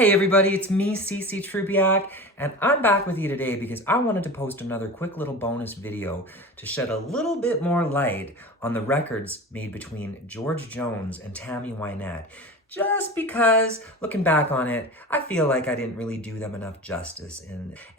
Hey everybody, it's me, Trubiak, and I'm back with you today because I wanted to post another quick little bonus video to shed a little bit more light on the records made between George Jones and Tammy Wynette. Just because, looking back on it, I feel like I didn't really do them enough justice.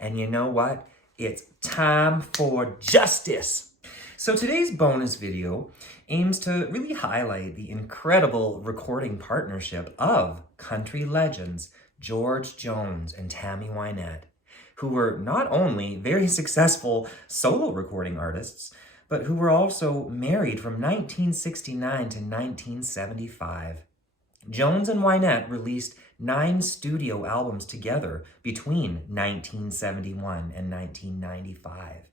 And you know what? It's time for justice! So today's bonus video aims to really highlight the incredible recording partnership of country legends George Jones and Tammy Wynette, who were not only very successful solo recording artists, but who were also married from 1969 to 1975. Jones and Wynette released 9 studio albums together between 1971 and 1995.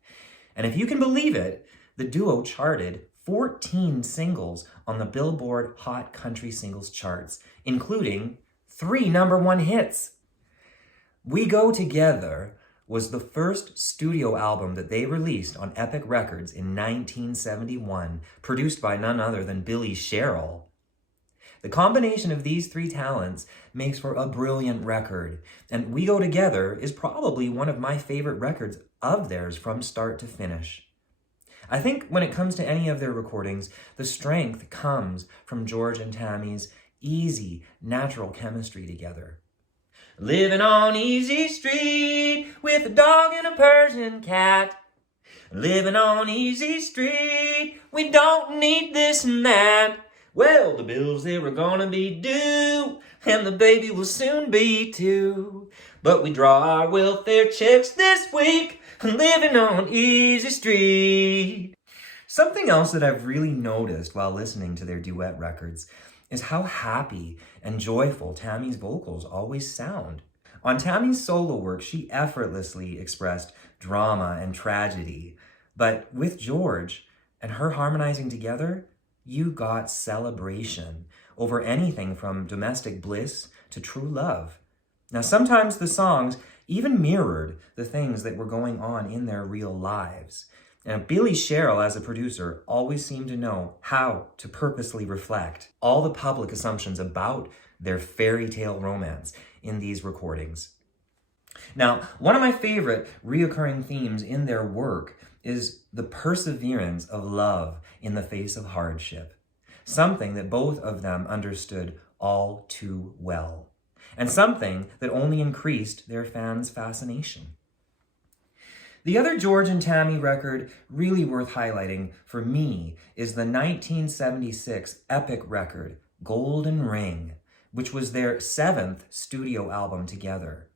And if you can believe it, the duo charted 14 singles on the Billboard Hot Country Singles charts, including 3 #1 hits. We Go Together was the first studio album that they released on Epic Records in 1971, produced by none other than Billy Sherrill. The combination of these 3 talents makes for a brilliant record, and We Go Together is probably one of my favorite records of theirs from start to finish. I think when it comes to any of their recordings, the strength comes from George and Tammy's easy, natural chemistry together. Living on Easy Street with a dog and a Persian cat. Living on Easy Street, we don't need this and that. Well, the bills, they were gonna be due, and the baby will soon be too. But we draw our welfare checks this week, living on Easy Street. Something else that I've really noticed while listening to their duet records is how happy and joyful Tammy's vocals always sound. On Tammy's solo work, she effortlessly expressed drama and tragedy. But with George and her harmonizing together, you got celebration over anything from domestic bliss to true love. Now, sometimes the songs even mirrored the things that were going on in their real lives. And Billy Sherrill, as a producer, always seemed to know how to purposely reflect all the public assumptions about their fairy tale romance in these recordings. Now, one of my favorite reoccurring themes in their work is the perseverance of love in the face of hardship, something that both of them understood all too well, and something that only increased their fans' fascination. The other George and Tammy record really worth highlighting for me is the 1976 epic record, Golden Ring, which was their 7th studio album together.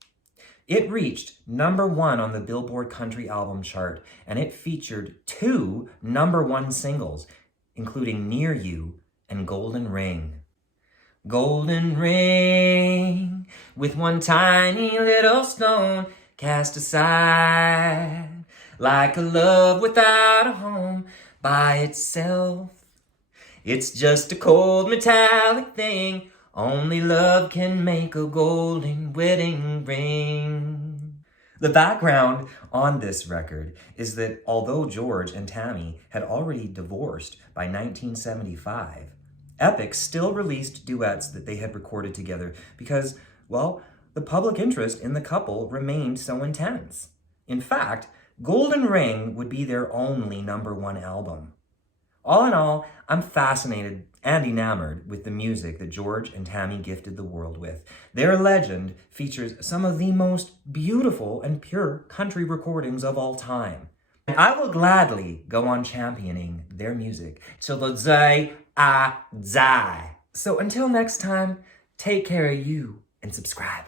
It reached #1 on the Billboard Country Album chart, and it featured 2 #1 singles, including Near You and Golden Ring. Golden ring, with one tiny little stone cast aside, like a love without a home by itself. It's just a cold metallic thing, only love can make a golden wedding ring. The background on this record is that although George and Tammy had already divorced by 1975, Epic still released duets that they had recorded together because, well, the public interest in the couple remained so intense. In fact, Golden Ring would be their only #1 album. All in all, I'm fascinated and enamored with the music that George and Tammy gifted the world with. Their legend features some of the most beautiful and pure country recordings of all time. And I will gladly go on championing their music till the day I die. So until next time, take care of you and subscribe.